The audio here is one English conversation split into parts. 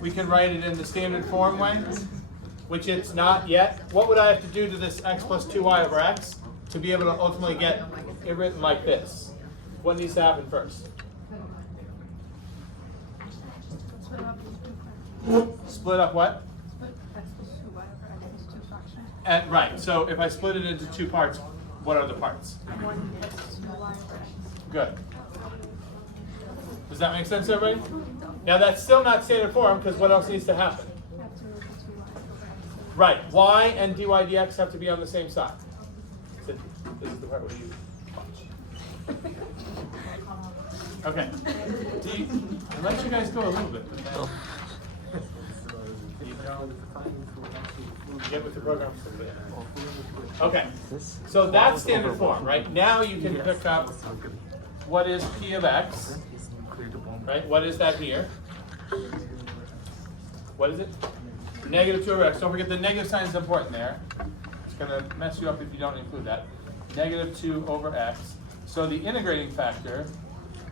we can write it in the standard form way, which it's not yet. What would I have to do to this x plus 2y over x to be able to ultimately get it written like this? What needs to happen first? Split up what? Right, so if I split it into two parts, what are the parts? Good. Does that make sense, everybody? Now that's still not standard form, because what else needs to happen? Right, y and dy dx have to be on the same side. So this is the part where you watch. Okay. I let you guys go a little bit. Get with the program. Okay, so that's standard form, right? Now you can pick up what is p of x, right? What is that here? What is it? Negative 2 over x. Don't forget the negative sign is important there. It's going to mess you up if you don't include that. Negative 2 over x. So the integrating factor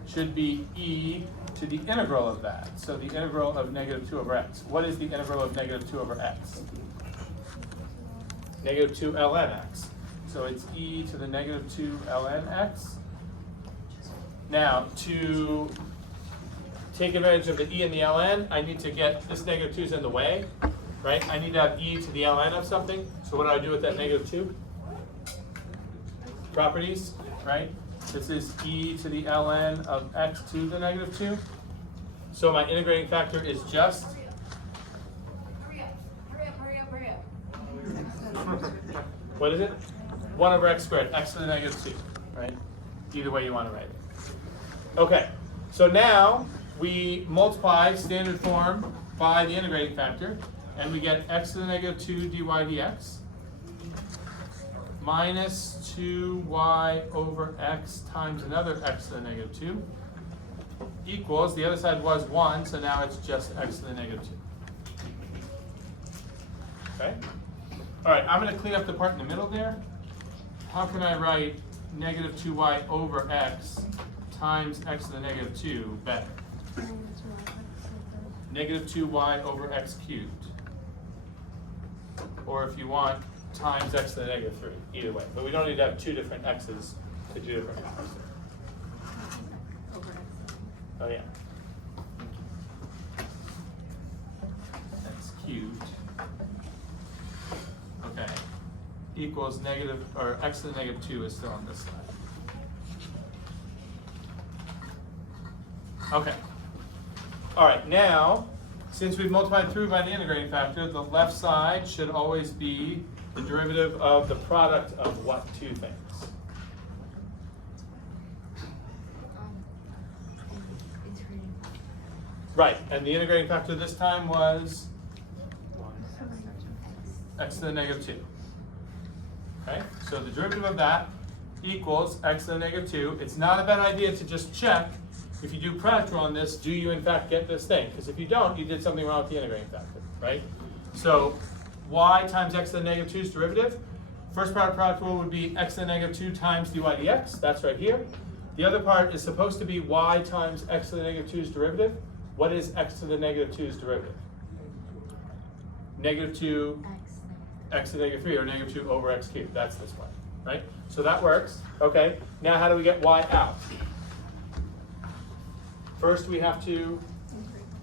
should be e to the integral of that. So the integral of negative 2 over x. What is the integral of negative 2 over x? Negative 2 ln x. So it's e to the negative 2 ln x. Now, to take advantage of the e and the ln, I need to get this negative 2 is in the way, right? I need to have e to the ln of something. So what do I do with that negative 2? Properties, right? This is e to the ln of x to the negative 2. So my integrating factor is just? Hurry up. What is it? 1 over x squared, x to the negative 2, right? Either way you want to write it. Okay, so now we multiply standard form by the integrating factor, and we get x to the negative 2 dy dx minus 2y over x times another x to the negative 2 equals, the other side was 1, so now it's just x to the negative 2. Okay? All right, I'm going to clean up the part in the middle there. How can I write negative 2y over x times x to the negative 2 better? Negative 2y over x cubed. Or if you want, times x to the negative 3. Either way. But we don't need to have two different x's to do different things. Oh yeah. X cubed. Okay. Equals negative, or x to the negative 2 is still on this side. Okay. All right, now, since we've multiplied through by the integrating factor, the left side should always be the derivative of the product of what two things? Right, and the integrating factor this time was x to the negative 2. Okay, so the derivative of that equals x to the negative 2. It's not a bad idea to just check, if you do practical on this, do you in fact get this thing? Because if you don't, you did something wrong with the integrating factor, right? So y times x to the negative 2's derivative. First part of practical would be x to the negative 2 times dy dx. That's right here. The other part is supposed to be y times x to the negative 2's derivative. What is x to the negative 2's derivative? Negative 2 x to the negative 3, or negative 2 over x cubed. That's this one, right? So that works. Okay, now how do we get y out? First we have to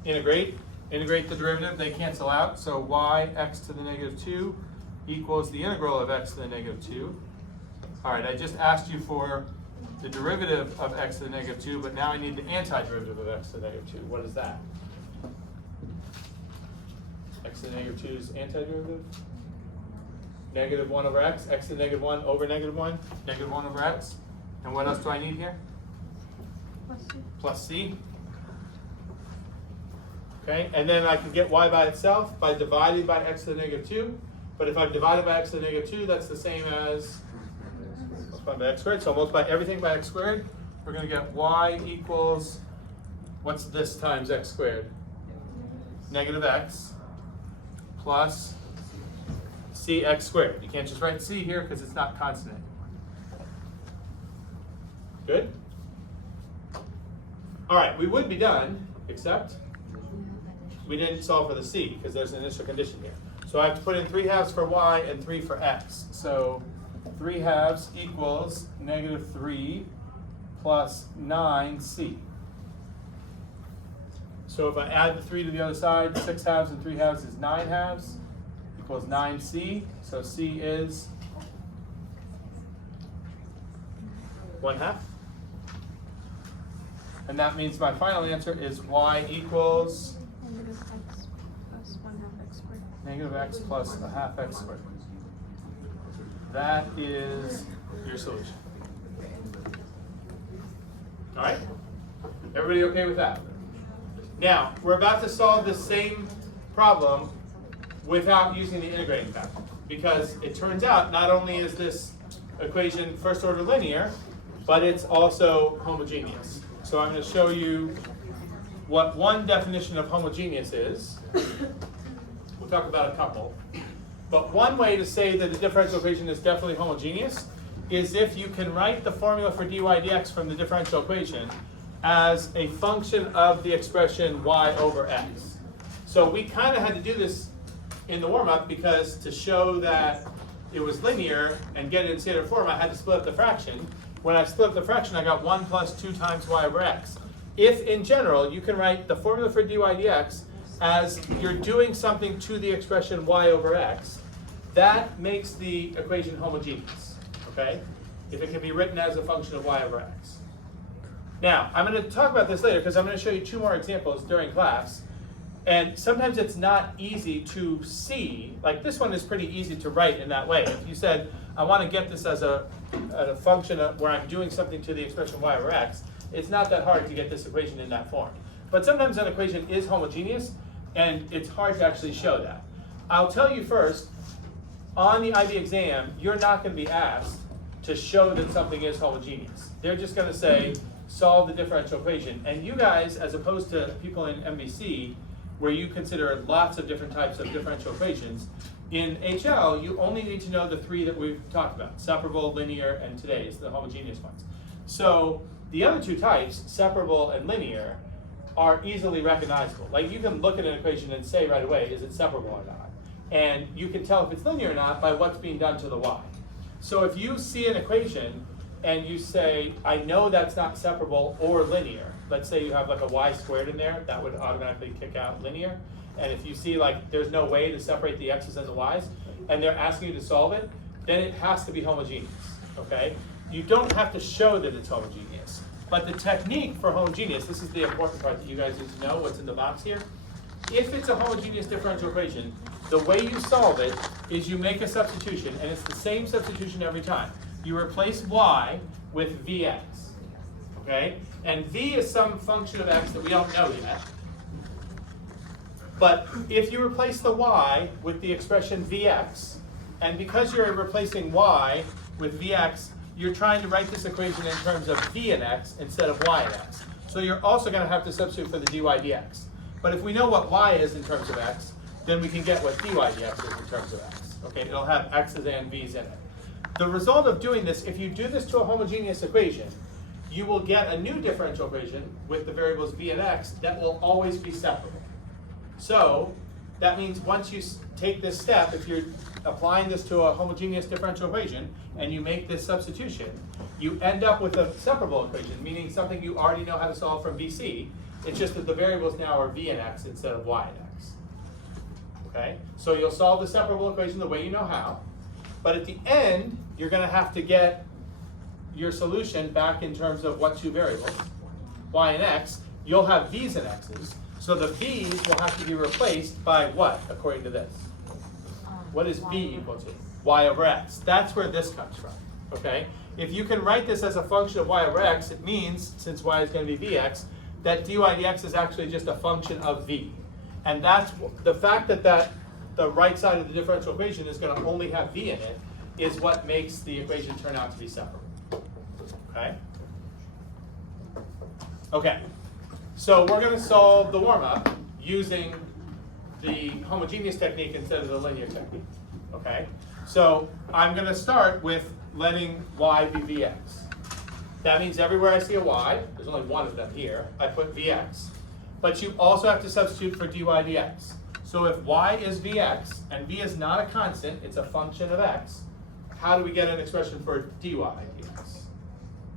integrate the derivative. They cancel out. So y x to the negative 2 equals the integral of x to the negative 2. All right, I just asked you for the derivative of x to the negative 2, but now I need the antiderivative of x to the negative 2. What is that? X to the negative 2's antiderivative? Negative 1 over x, x to the negative 1 over negative 1, negative 1 over x. And what else do I need here? Plus c. Okay, and then I can get y by itself by dividing by x to the negative 2. But if I've divided by x to the negative 2, that's the same as multiply by x squared. So I'll multiply everything by x squared. We're going to get y equals, what's this times x squared? Negative x plus cx squared. You can't just write c here because it's not constant. Good? All right, we would be done, except we didn't solve for the c because there's an initial condition here. So I have to put in 3/2 for y and 3 for x. So 3/2 equals -3 plus 9c. So if I add the 3 to the other side, 6/2 and 3/2 is 9/2 equals 9c. So c is 1/2. And that means my final answer is y equals -x plus 1/2 x squared. -x plus 1/2 x squared. That is your solution. All right? Everybody okay with that? Now, we're about to solve the same problem without using the integrating factor, because it turns out not only is this equation first order linear, but it's also homogeneous. So I'm going to show you what one definition of homogeneous is. We'll talk about a couple. But one way to say that the differential equation is definitely homogeneous is if you can write the formula for dy dx from the differential equation as a function of the expression y over x. So we kind of had to do this in the warm-up because to show that it was linear and get it in standard form, I had to split up the fraction. When I split up the fraction, I got 1 plus 2 times y over x. If, in general, you can write the formula for dy dx as you're doing something to the expression y over x, that makes the equation homogeneous, okay? If it can be written as a function of y over x. Now, I'm going to talk about this later because I'm going to show you 2 more examples during class. And sometimes it's not easy to see, like this one is pretty easy to write in that way. If you said, I want to get this as a function of where I'm doing something to the expression y over x, it's not that hard to get this equation in that form. But sometimes an equation is homogeneous, and it's hard to actually show that. I'll tell you first, on the IB exam, you're not going to be asked to show that something is homogeneous. They're just going to say, solve the differential equation. And you guys, as opposed to people in MVC, where you consider lots of different types of differential equations, in HL, you only need to know the 3 that we've talked about, separable, linear, and today's, the homogeneous ones. So the other 2 types, separable and linear, are easily recognizable. Like you can look at an equation and say right away, is it separable or not? And you can tell if it's linear or not by what's being done to the y. So if you see an equation and you say, I know that's not separable or linear, let's say you have like a y squared in there, that would automatically kick out linear. And if you see like there's no way to separate the x's and the y's, and they're asking you to solve it, then it has to be homogeneous, okay? You don't have to show that it's homogeneous. But the technique for homogeneous, this is the important part that you guys need to know, what's in the box here. If it's a homogeneous differential equation, the way you solve it is you make a substitution, and it's the same substitution every time. You replace y with vx, okay? And v is some function of x that we don't know yet. But if you replace the y with the expression vx, and because you're replacing y with vx, you're trying to write this equation in terms of v and x instead of y and x. So you're also going to have to substitute for the dy dx. But if we know what y is in terms of x, then we can get what dy dx is in terms of x. Okay, it'll have x's and v's in it. The result of doing this, if you do this to a homogeneous equation, you will get a new differential equation with the variables v and x that will always be separable. So that means once you take this step, if you're applying this to a homogeneous differential equation and you make this substitution, you end up with a separable equation, meaning something you already know how to solve from VC. It's just that the variables now are v and x instead of y and x. Okay? So you'll solve the separable equation the way you know how, but at the end, you're going to have to get your solution back in terms of what 2 variables, y and x. You'll have v's and x's, so the v's will have to be replaced by what, according to this? What is v equal to? Y over x. That's where this comes from, okay? If you can write this as a function of y over x, it means, since y is going to be vx, that dy dx is actually just a function of v. And that's the fact that the right side of the differential equation is going to only have v in it is what makes the equation turn out to be separable. Okay? Okay. So we're going to solve the warm-up using the homogeneous technique instead of the linear technique. Okay? So I'm going to start with letting y be vx. That means everywhere I see a y, there's only one of them here, I put vx. but you also have to substitute for dy dx. So if y is vx, and v is not a constant, it's a function of x, how do we get an expression for dy dx?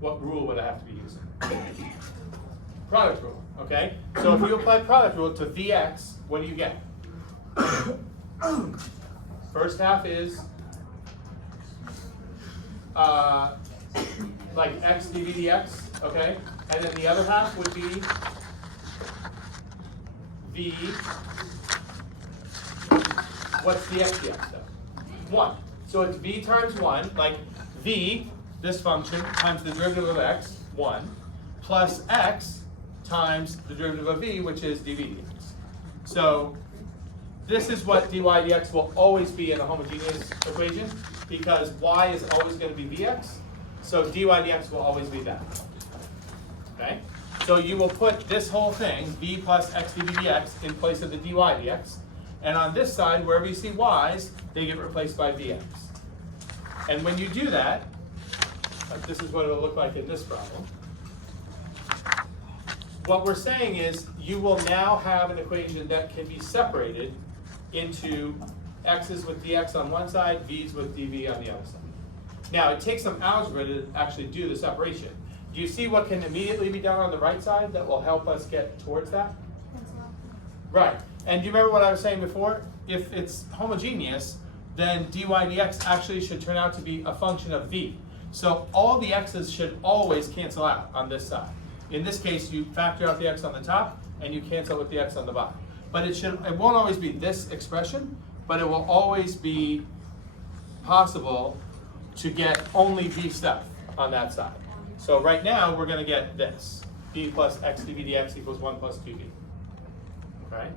What rule would I have to be using? Product rule, okay? So if you apply product rule to vx, what do you get? First half is like x dv dx, okay? And then the other half would be v, what's the x dx though? 1. So it's v times 1, like v, this function, times the derivative of x, 1, plus x times the derivative of v, which is dv dx. So this is what dy dx will always be in a homogeneous equation, because y is always going to be vx, so dy dx will always be that. Okay? So you will put this whole thing, v plus x dv dx, in place of the dy dx, and on this side, wherever you see y's, they get replaced by vx. And when you do that, this is what it will look like in this problem. What we're saying is you will now have an equation that can be separated into x's with dx on one side, v's with dv on the other side. Now, it takes some algebra to actually do the separation. Do you see what can immediately be done on the right side that will help us get towards that? Right. And do you remember what I was saying before? If it's homogeneous, then dy dx actually should turn out to be a function of v. So all the x's should always cancel out on this side. In this case, you factor out the x on the top, and you cancel with the x on the bottom. But it won't always be this expression, but it will always be possible to get only v stuff on that side. So right now, we're going to get this. v plus x dv dx equals 1 plus 2v. Okay?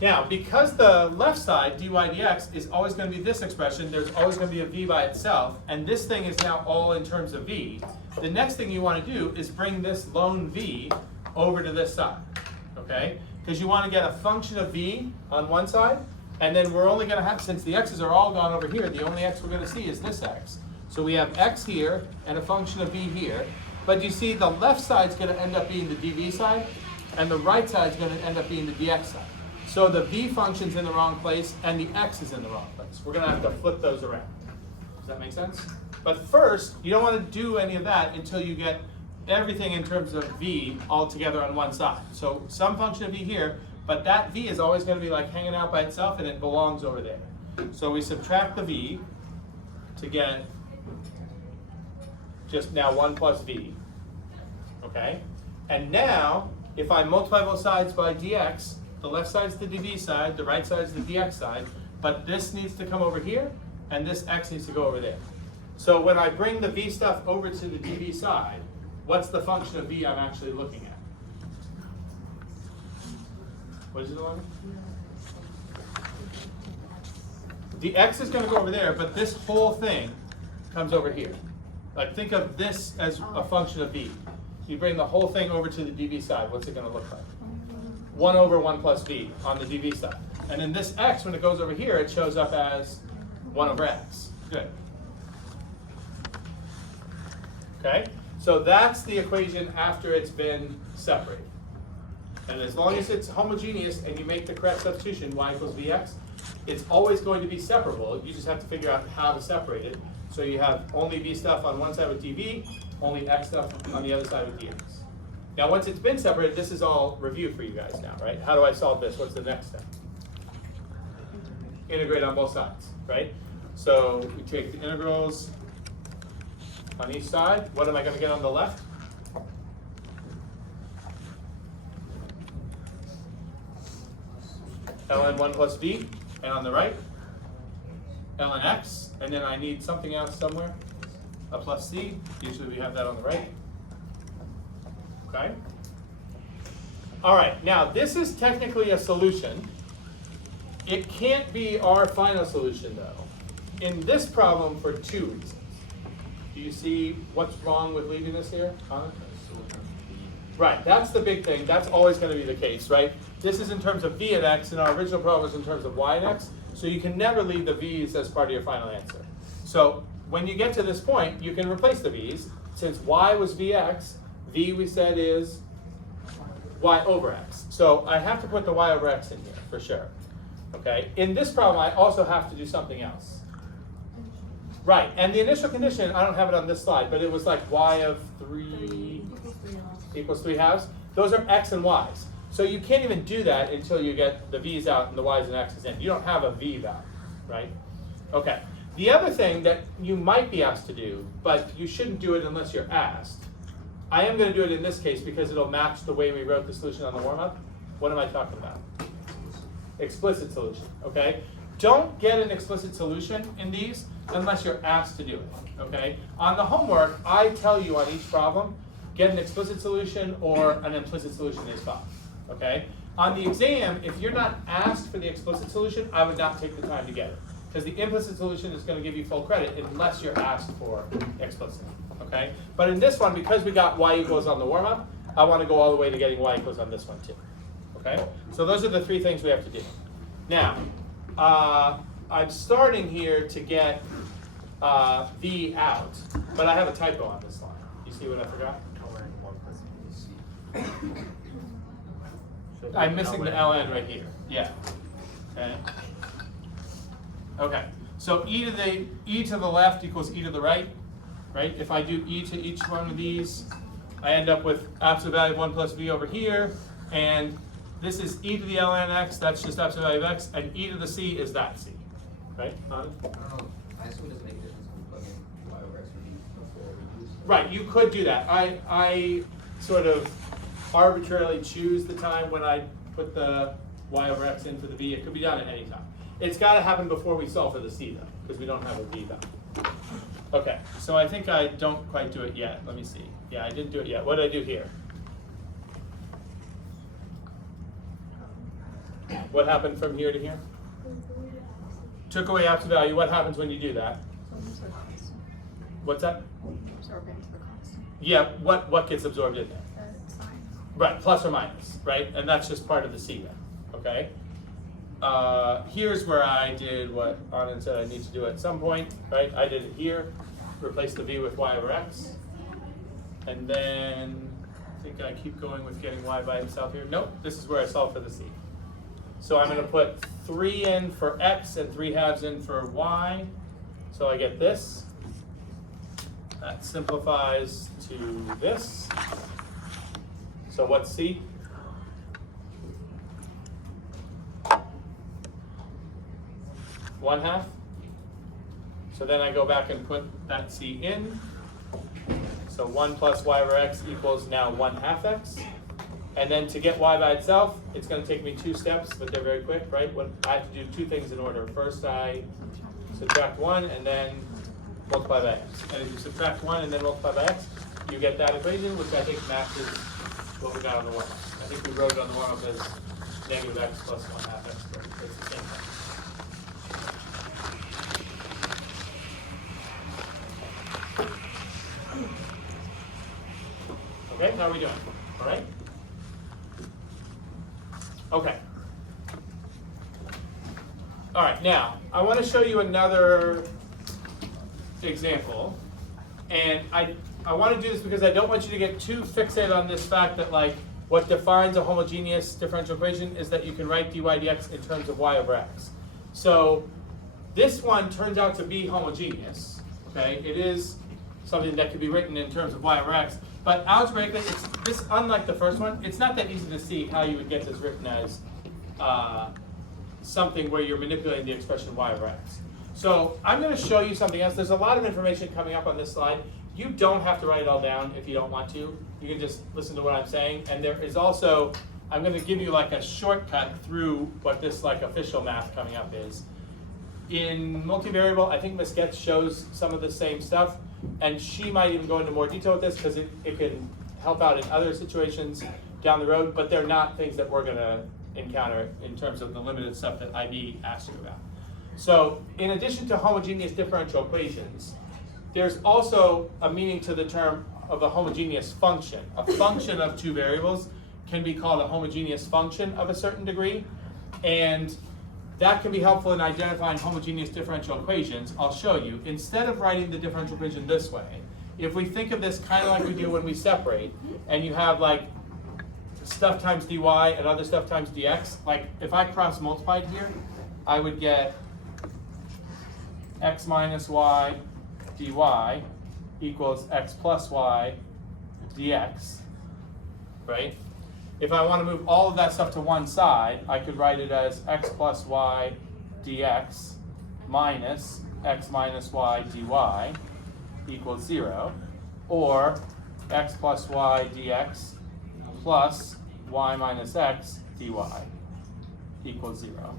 Now, because the left side, dy dx, is always going to be this expression, there's always going to be a v by itself, and this thing is now all in terms of v, the next thing you want to do is bring this lone v over to this side, okay? Because you want to get a function of v on one side, and then we're only going to have, since the x's are all gone over here, the only x we're going to see is this x. So we have x here and a function of v here, but you see the left side's going to end up being the dv side, and the right side's going to end up being the dx side. So the v function's in the wrong place, and the x is in the wrong place. We're going to have to flip those around. Does that make sense? But first, you don't want to do any of that until you get everything in terms of v all together on one side. So some function of v here, but that v is always going to be like hanging out by itself, and it belongs over there. So we subtract the v to get just now 1 plus v. Okay? And now, if I multiply both sides by dx, the left side's the dv side, the right side's the dx side, but this needs to come over here, and this x needs to go over there. So when I bring the v stuff over to the dv side, what's the function of v I'm actually looking at? What is it, Alana? The x is going to go over there, but this whole thing comes over here. Like, think of this as a function of v. You bring the whole thing over to the dv side, what's it going to look like? 1 over 1 plus v on the dv side. And then this x, when it goes over here, it shows up as 1 over x. Good. Okay? So that's the equation after it's been separated. And as long as it's homogeneous and you make the correct substitution, y equals vx, it's always going to be separable. You just have to figure out how to separate it. So you have only v stuff on one side with dv, only x stuff on the other side with dx. Now once it's been separated, this is all review for you guys now, right? How do I solve this? What's the next step? Integrate on both sides, right? So we take the integrals on each side. What am I going to get on the left? ln 1 plus v, and on the right, ln x, and then I need something else somewhere, a plus c. Usually we have that on the right. Okay? All right, now this is technically a solution. It can't be our final solution though, in this problem for 2 reasons. Do you see what's wrong with leaving this here, Connor? Right, that's the big thing. That's always going to be the case, right? This is in terms of v and x, and our original problem was in terms of y and x, so you can never leave the v's as part of your final answer. So when you get to this point, you can replace the v's. Since y was vx, v we said is y over x. So I have to put the y over x in here for sure. Okay. In this problem, I also have to do something else. Right. And the initial condition, I don't have it on this slide, but it was like y of 3 equals 3 halves. Those are x and y's. So you can't even do that until you get the v's out and the y's and x's in. You don't have a v value, right? Okay. The other thing that you might be asked to do, but you shouldn't do it unless you're asked. I am going to do it in this case because it'll match the way we wrote the solution on the warm-up. What am I talking about? Explicit solution, okay? Don't get an explicit solution in these unless you're asked to do it, okay? On the homework, I tell you on each problem, get an explicit solution or an implicit solution is fine, okay? On the exam, if you're not asked for the explicit solution, I would not take the time to get it. Because the implicit solution is going to give you full credit unless you're asked for explicit, okay? But in this one, because we got y equals on the warm-up, I want to go all the way to getting y equals on this one too, okay? So those are the 3 things we have to do. Now, I'm starting here to get v out, but I have a typo on this line. You see what I forgot? I'm missing the ln right here. Yeah. Okay. Okay. So e to the left equals e to the right, right? If I do e to each one of these, I end up with absolute value of 1 plus v over here, and this is e to the ln x, that's just absolute value of x, and e to the c is that c, right? I don't know. I assume it doesn't make a difference when we plug in y over x or v before we use. Right, you could do that. I sort of arbitrarily choose the time when I put the y over x into the v. It could be done at any time. It's got to happen before we solve for the c though, because we don't have a v value. Okay, so I think I don't quite do it yet. Let me see. Yeah, I didn't do it yet. What did I do here? What happened from here to here? Took away absolute value. What happens when you do that? What's that? Absorbing the constant. Yeah, what gets absorbed in there? Sign. Right, plus or minus, right? And that's just part of the C then, okay? Here's where I did what Anand said I need to do at some point, right? I did it here, replace the v with y over x. And then, I think I keep going with getting y by itself here. Nope, this is where I solve for the c. So I'm going to put 3 in for x and 3 halves in for y. So I get this. That simplifies to this. So what's c? One half. So then I go back and put that c in. So 1 plus y over x equals now 1/2 x. And then to get y by itself, it's going to take me 2 steps, but they're very quick, right? I have to do 2 things in order. First, I subtract 1 and then multiply by x. And if you subtract 1 and then multiply by x, you get that equation, which I think matches what we got on the warm-up. I think we wrote it on the warm-up as negative x plus 1/2 x squared. It's the same thing. Okay, how are we doing? All right? Okay. All right, now, I want to show you another example. And I want to do this because I don't want you to get too fixated on this fact that, like, what defines a homogeneous differential equation is that you can write dy dx in terms of y over x. So this one turns out to be homogeneous. Okay, it is something that could be written in terms of y over x. But algebraically, it's this, unlike the first one, it's not that easy to see how you would get this written as something where you're manipulating the expression y over x. So I'm going to show you something else. There's a lot of information coming up on this slide. You don't have to write it all down if you don't want to. You can just listen to what I'm saying. And there is also, I'm going to give you like a shortcut through what this like official math coming up is. In multivariable, I think Ms. Getz shows some of the same stuff. And she might even go into more detail with this because it can help out in other situations down the road, but they're not things that we're going to encounter in terms of the limited stuff that IB asked you about. So in addition to homogeneous differential equations, there's also a meaning to the term of a homogeneous function. A function of 2 variables can be called a homogeneous function of a certain degree, and that can be helpful in identifying homogeneous differential equations. I'll show you. Instead of writing the differential equation this way, if we think of this kind of like we do when we separate, and you have like stuff times dy and other stuff times dx, like if I cross multiplied here, I would get x minus y dy equals x plus y dx, right? If I want to move all of that stuff to one side, I could write it as x plus y dx minus x minus y dy equals 0, or x plus y dx plus y minus x dy equals 0.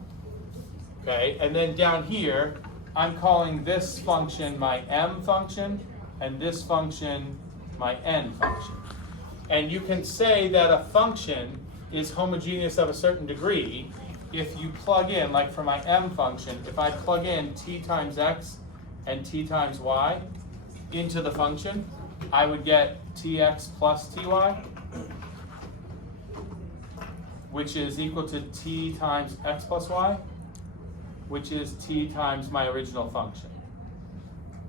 Okay, and then down here, I'm calling this function my m function, and this function my n function. And you can say that a function is homogeneous of a certain degree if you plug in, like for my m function, if I plug in t times x and t times y into the function, I would get tx plus ty, which is equal to t times x plus y, which is t times my original function.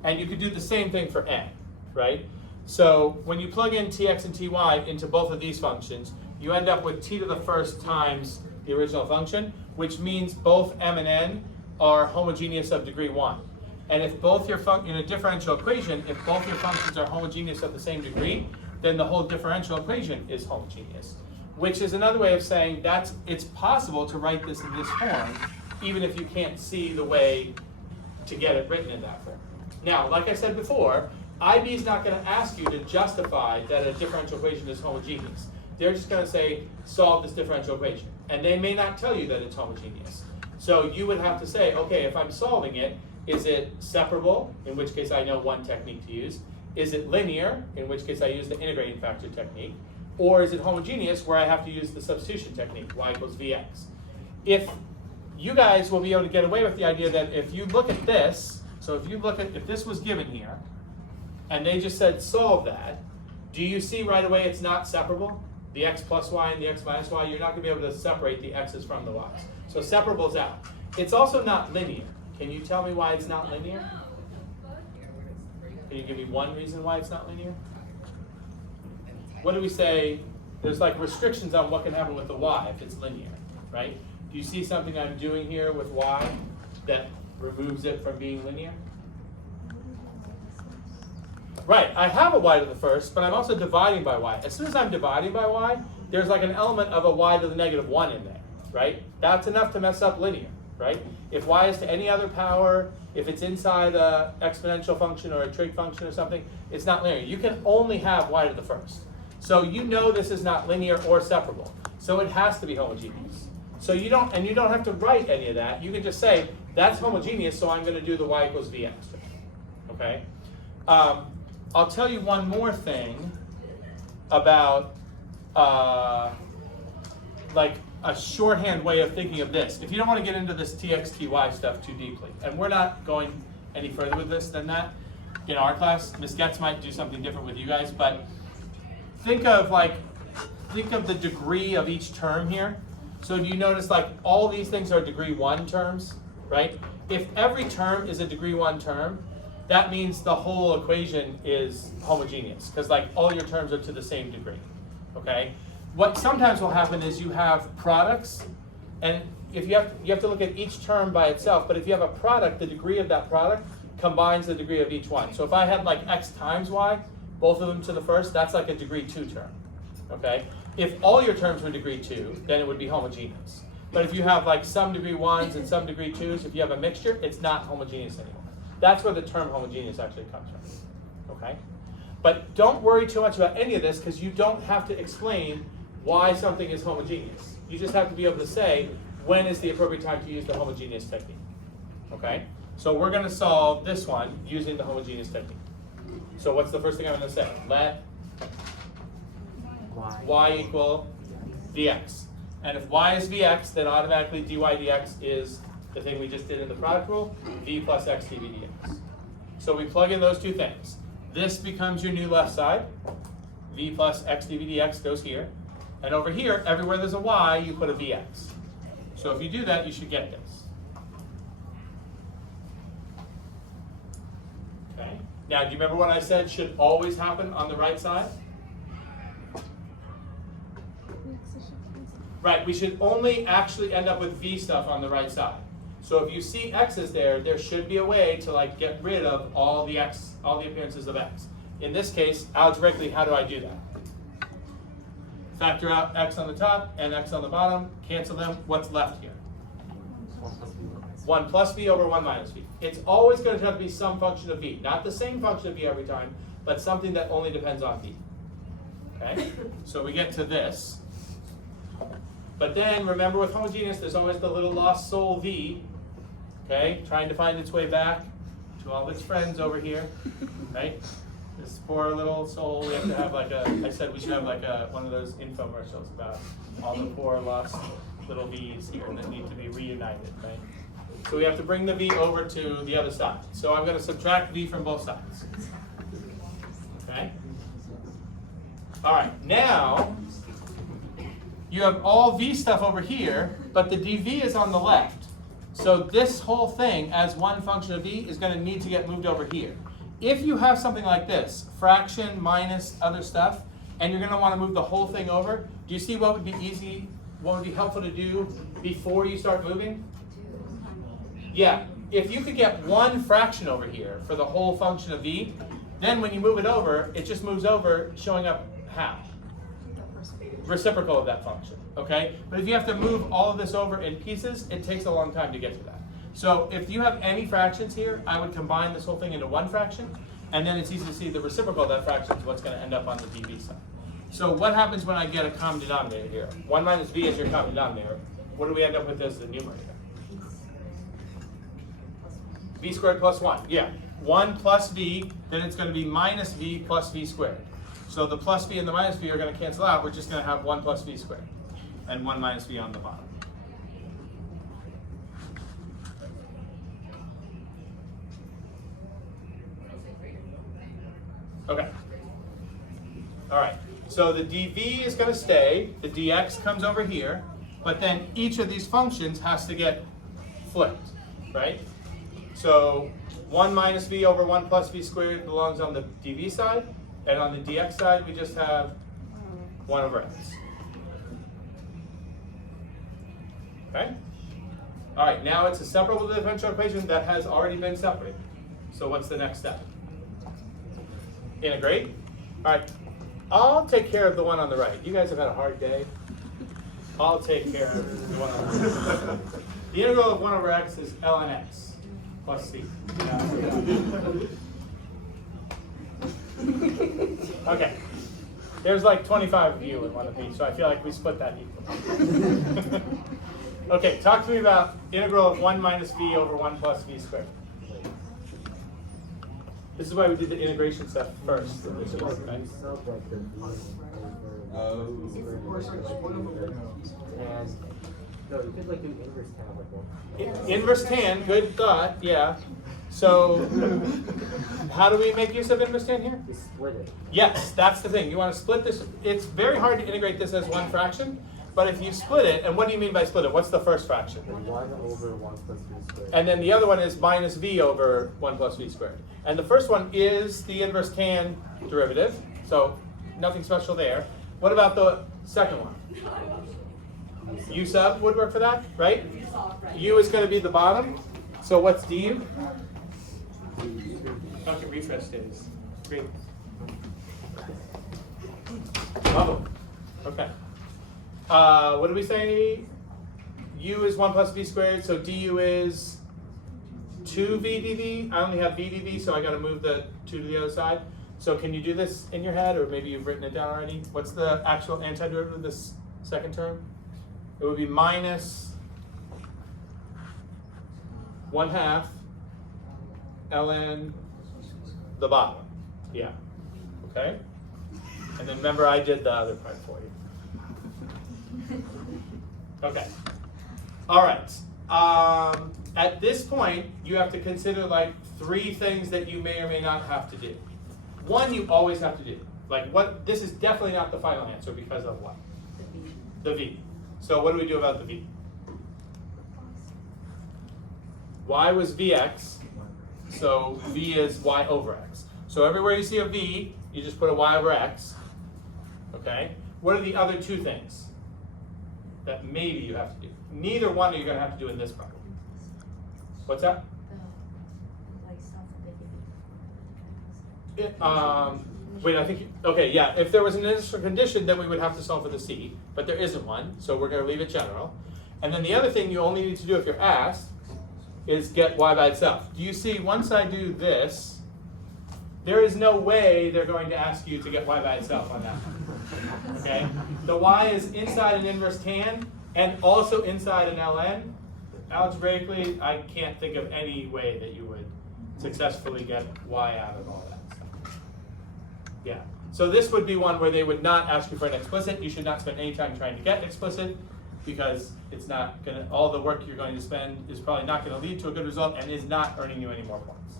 And you could do the same thing for n, right? So when you plug in tx and ty into both of these functions, you end up with t to the first times the original function, which means both m and n are homogeneous of degree 1. And if both your in a differential equation, if both your functions are homogeneous of the same degree, then the whole differential equation is homogeneous. Which is another way of saying that it's possible to write this in this form, even if you can't see the way to get it written in that form. Now, like I said before, IB is not going to ask you to justify that a differential equation is homogeneous. They're just going to say, solve this differential equation. And they may not tell you that it's homogeneous. So you would have to say, okay, if I'm solving it, is it separable, in which case I know one technique to use? Is it linear, in which case I use the integrating factor technique? Or is it homogeneous, where I have to use the substitution technique, y equals vx? If you guys will be able to get away with the idea that if you look at this, so if you look at, if this was given here, and they just said solve that, do you see right away it's not separable? The x plus y and the x minus y, you're not going to be able to separate the x's from the y's. So separable's out. It's also not linear. Can you tell me why it's not linear? Can you give me one reason why it's not linear? What do we say? There's like restrictions on what can happen with the y if it's linear, right? Do you see something I'm doing here with y that removes it from being linear? Right, I have a y to the first, but I'm also dividing by y. As soon as I'm dividing by y, there's like an element of a y to the negative 1 in there, right? That's enough to mess up linear, right? If y is to any other power, if it's inside an exponential function or a trig function or something, it's not linear. You can only have y to the first. So you know this is not linear or separable. So it has to be homogeneous. So you don't have to write any of that. You can just say, that's homogeneous, so I'm going to do the y equals vx. Okay? I'll tell you one more thing about like a shorthand way of thinking of this. If you don't want to get into this tx, ty stuff too deeply, and we're not going any further with this than that in our class. Ms. Getz might do something different with you guys, but think of the degree of each term here. So do you notice like all these things are degree 1 terms, right? If every term is a degree 1 term, that means the whole equation is homogeneous, because like all your terms are to the same degree, okay? What sometimes will happen is you have products, and if you have to look at each term by itself, but if you have a product, the degree of that product combines the degree of each one. So if I had like x times y, both of them to the first, that's like a degree 2 term, okay? If all your terms were degree 2, then it would be homogeneous. But if you have like some degree 1s and some degree 2s, if you have a mixture, it's not homogeneous anymore. That's where the term homogeneous actually comes from, okay? But don't worry too much about any of this, because you don't have to explain why something is homogeneous. You just have to be able to say when is the appropriate time to use the homogeneous technique, okay? So we're going to solve this one using the homogeneous technique. So what's the first thing I'm going to say? Let y equal vx. And if y is vx, then automatically dy dx is the thing we just did in the product rule, v plus x dv dx. So we plug in those two things. This becomes your new left side. V plus x dv dx goes here. And over here, everywhere there's a y, you put a vx. So if you do that, you should get this. Okay. Now, do you remember what I said should always happen on the right side? Right, we should only actually end up with v stuff on the right side. So if you see x's there, there should be a way to like get rid of all the appearances of x. In this case, algebraically, how do I do that? Factor out x on the top and x on the bottom, cancel them, what's left here? 1 plus v over 1 minus v. It's always going to have to be some function of v. Not the same function of v every time, but something that only depends on v. Okay? So we get to this. But then, remember with homogeneous, there's always the little lost soul v, okay? Trying to find its way back to all its friends over here, right? This poor little soul, we have to have like a, I said we should have like one of those infomercials about all the poor lost little v's here that need to be reunited, right? So we have to bring the v over to the other side. So I'm going to subtract v from both sides, okay? All right, now, you have all v stuff over here, but the dv is on the left. So this whole thing, as one function of v, is going to need to get moved over here. If you have something like this, fraction minus other stuff, and you're going to want to move the whole thing over, do you see what would be easy, what would be helpful to do before you start moving? Yeah, if you could get one fraction over here for the whole function of v, then when you move it over, it just moves over, showing up how? Reciprocal of that function, okay? But if you have to move all of this over in pieces, it takes a long time to get to that. So if you have any fractions here, I would combine this whole thing into one fraction, and then it's easy to see the reciprocal of that fraction is what's going to end up on the dv side. So what happens when I get a common denominator here? 1 minus v is your common denominator. What do we end up with as the numerator? V squared plus 1, yeah. 1 plus v, then it's going to be minus v plus v squared. So the plus v and the minus v are going to cancel out. We're just going to have 1 plus v squared and 1 minus v on the bottom. Okay. All right. So the dv is going to stay. The dx comes over here. But then each of these functions has to get flipped, right? So 1 minus v over 1 plus v squared belongs on the dv side. And on the dx side, we just have 1 over x. Okay? All right, now it's a separable differential equation that has already been separated. So what's the next step? Integrate. All right, I'll take care of the one on the right. You guys have had a hard day. I'll take care of the one on the right. The integral of 1 over x is ln x plus c. Okay, there's like 25 of you in one of these, so I feel like we split that equally. Okay, talk to me about integral of 1 minus v over 1 plus v squared. This is why we did the integration stuff first. Right? No, you could like do inverse tan like one. Inverse tan, good thought, yeah. So, how do we make use of inverse tan here? You split it. Yes, that's the thing. You want to split this. It's very hard to integrate this as one fraction, but if you split it, and what do you mean by split it? What's the first fraction? 1 over 1 plus v squared. And then the other one is minus v over 1 plus v squared. And the first one is the inverse tan derivative, so nothing special there. What about the second one? U sub would work for that, right? U is going to be the bottom, so what's du? Okay, refresh status. Great. Lovely. Okay. What did we say? U is 1 plus v squared, so du is 2v dv. I only have v dv, so I got to move the 2 to the other side. So can you do this in your head, or maybe you've written it down already? What's the actual antiderivative of this second term? It would be minus 1/2 ln the bottom. Yeah. Okay? And then remember I did the other part for you. Okay. All right. At this point, you have to consider like 3 things that you may or may not have to do. One you always have to do. Like what? This is definitely not the final answer because of what? The v. So what do we do about the v? Y was vx, so v is y over x. So everywhere you see a v, you just put a y over x. Okay? What are the other 2 things? that maybe you have to do. Neither one are you going to have to do in this problem. What's that? Wait, I think, okay, yeah, if there was an initial condition, then we would have to solve for the C, but there isn't one, so we're going to leave it general. And then the other thing you only need to do if you're asked is get y by itself. Do you see, once I do this, there is no way they're going to ask you to get y by itself on that one, okay? The y is inside an inverse tan and also inside an ln. Algebraically, I can't think of any way that you would successfully get y out of all that stuff. Yeah, so this would be one where they would not ask you for an explicit. You should not spend any time trying to get explicit because it's not gonna, all the work you're going to spend is probably not gonna lead to a good result and is not earning you any more points,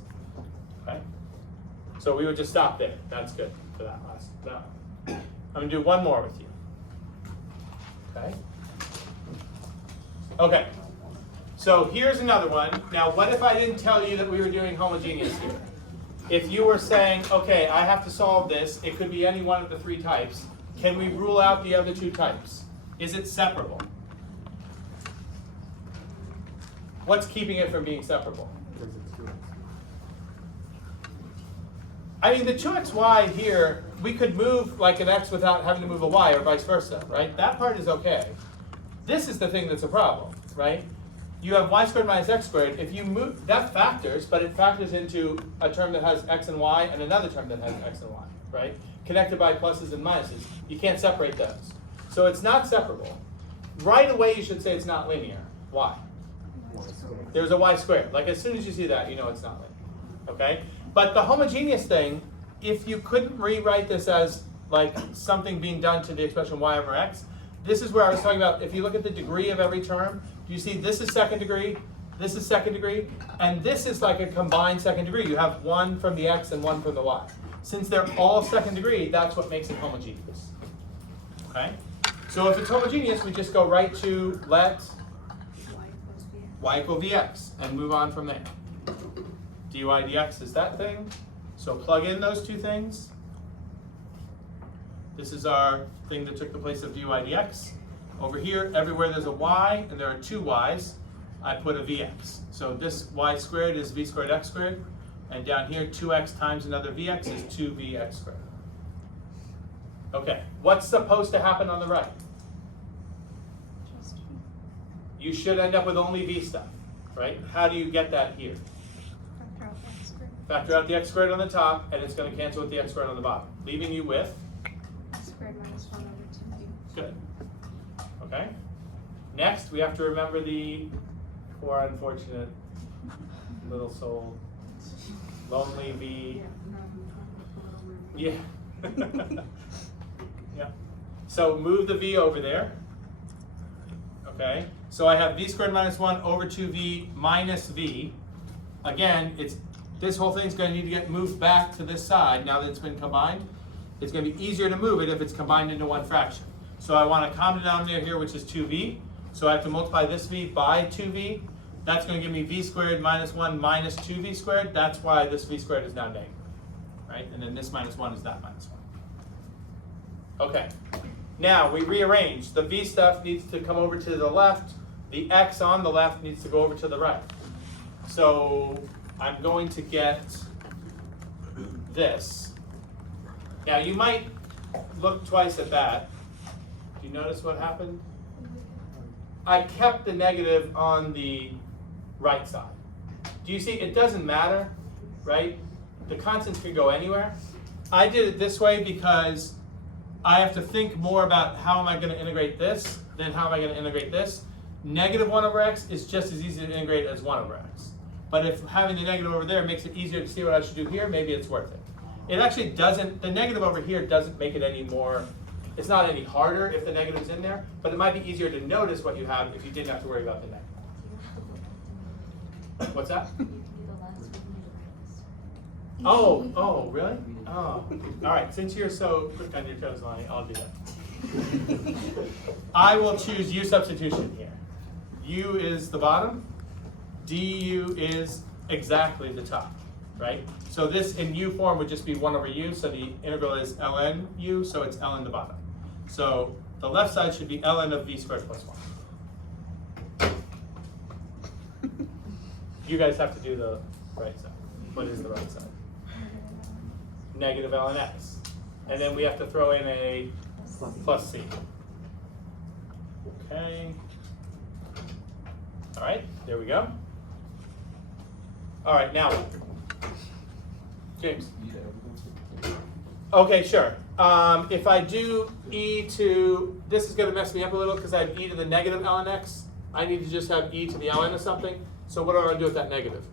okay? So we would just stop there. That's good for that last, that one. I'm gonna do one more with you, okay? Okay, so here's another one. Now, what if I didn't tell you that we were doing homogeneous here? If you were saying, okay, I have to solve this, it could be any one of the three types, can we rule out the other two types? Is it separable? What's keeping it from being separable? I mean, the 2xy here, we could move like an x without having to move a y or vice versa, right? That part is okay. This is the thing that's a problem, right? You have y squared minus x squared. If you move, that factors, but it factors into a term that has x and y and another term that has x and y, right? Connected by pluses and minuses. You can't separate those. So it's not separable. Right away you should say it's not linear. Why? There's a y squared. Like as soon as you see that, you know it's not linear, okay? But the homogeneous thing, if you couldn't rewrite this as like something being done to the expression y over x, this is where I was talking about, if you look at the degree of every term, do you see this is second degree, this is second degree, and this is like a combined second degree. You have one from the x and one from the y. Since they're all second degree, that's what makes it homogeneous, okay? So if it's homogeneous, we just go right to let y equal vx and move on from there. dy dx is that thing. So plug in those two things. This is our thing that took the place of dy dx. Over here, everywhere there's a y, and there are two y's, I put a vx. So this y squared is v squared x squared, and down here, 2x times another vx is 2vx squared. Okay, what's supposed to happen on the right? You should end up with only v stuff, right? How do you get that here? Factor out the x squared on the top, and it's going to cancel with the x squared on the bottom, leaving you with? Squared minus 1 over 2v. Good. Okay. Next, we have to remember the poor, unfortunate little soul, lonely v. Yeah. Yeah. So move the v over there. Okay. So I have v squared minus 1 over 2v minus v. Again, it's this whole thing's going to need to get moved back to this side now that it's been combined. It's going to be easier to move it if it's combined into one fraction. So I want a common denominator here, which is 2v. So I have to multiply this v by 2v. That's going to give me v squared minus 1 minus 2v squared. That's why this v squared is now negative, right? And then this minus 1 is that minus 1. Okay. Now we rearrange. The v stuff needs to come over to the left. The x on the left needs to go over to the right. So I'm going to get this. Now you might look twice at that. Do you notice what happened? I kept the negative on the right side. Do you see? It doesn't matter, right? The constants can go anywhere. I did it this way because I have to think more about how am I going to integrate this than how am I going to integrate this. Negative 1 over x is just as easy to integrate as 1 over x. But if having the negative over there makes it easier to see what I should do here, maybe it's worth it. It actually doesn't, the negative over here doesn't make it any more, it's not any harder if the negative's in there, but it might be easier to notice what you have if you didn't have to worry about the negative. What's that? Oh, really? Oh, all right, since you're so quick on your toes, Lonnie, I'll do that. I will choose u substitution here. U is the bottom, du is exactly the top, right? So this in u form would just be 1 over u, so the integral is ln u, so it's ln the bottom. So The left side should be ln of v squared plus 1. You guys have to do the right side. What is the right side? Negative ln x. And then we have to throw in a plus c. Okay. All right, there we go. All right, now what? James. Okay, sure. If I do e to, this is going to mess me up a little because I have e to the negative ln x. I need to just have e to the ln of something. So what do I want to do with that negative?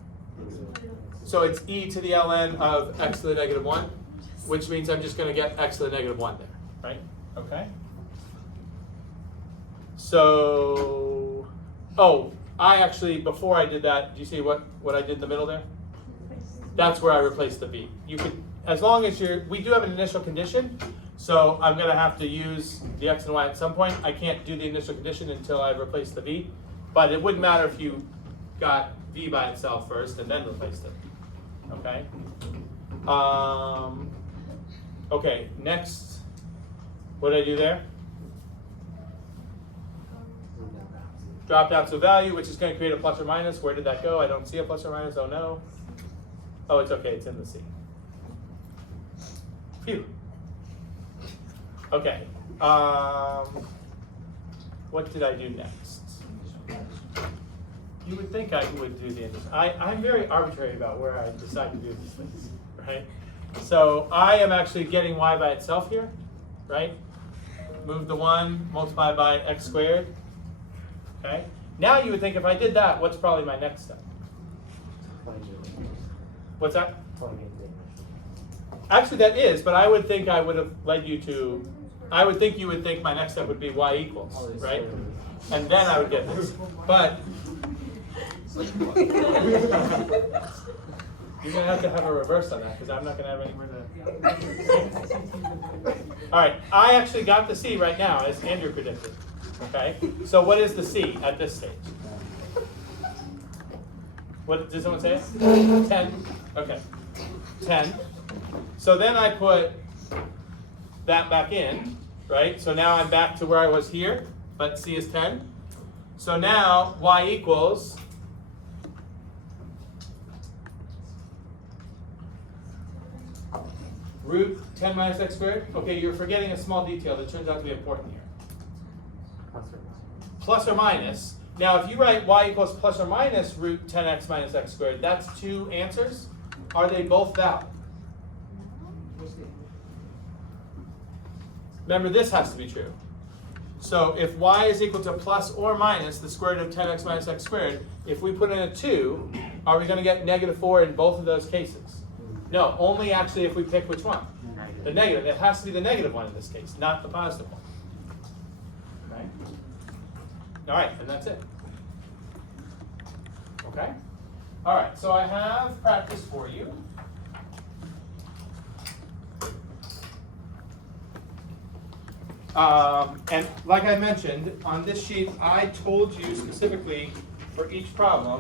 So it's e to the ln of x to the negative 1, which means I'm just going to get x to the negative 1 there, right? Okay. So, oh, I actually, before I did that, do you see what I did in the middle there? That's where I replaced the v. You could, as long as we do have an initial condition, so I'm going to have to use the x and y at some point. I can't do the initial condition until I've replaced the v, but it wouldn't matter if you got v by itself first and then replaced it. Okay. Okay. Next, what did I do there? Dropped out to a value, which is going to create a plus or minus. Where did that go? I don't see a plus or minus. Oh no. Oh, it's okay. It's in the C. Phew. Okay. What did I do next? You would think I would do the initial. I'm very arbitrary about where I decide to do these things, right? So I am actually getting y by itself here, right? Move the 1, multiply by x squared. Okay. Now you would think if I did that, what's probably my next step? What's that? Actually, that is, but I would think I would have led you to, I would think you would think my next step would be y equals, right? And then I would get this. But you're going to have a reverse on that because I'm not going to have anywhere to. All right, I actually got the C right now, as Andrew predicted. Okay, so what is the C at this stage? What did someone say? 10. Okay, 10. So then I put that back in, right? So now I'm back to where I was here, but C is 10. So now y equals root 10 minus x squared. Okay, you're forgetting a small detail that turns out to be important here. Plus or minus. Now, if you write y equals plus or minus root 10x minus x squared, that's two answers. Are they both valid? Remember, this has to be true. So if y is equal to plus or minus the square root of 10x minus x squared, if we put in a 2, are we going to get negative 4 in both of those cases? No, only actually if we pick which one? The negative. It has to be the negative one in this case, not the positive one. Okay? All right, and that's it. Okay? All right, so I have practice for you. And like I mentioned, on this sheet, I told you specifically for each problem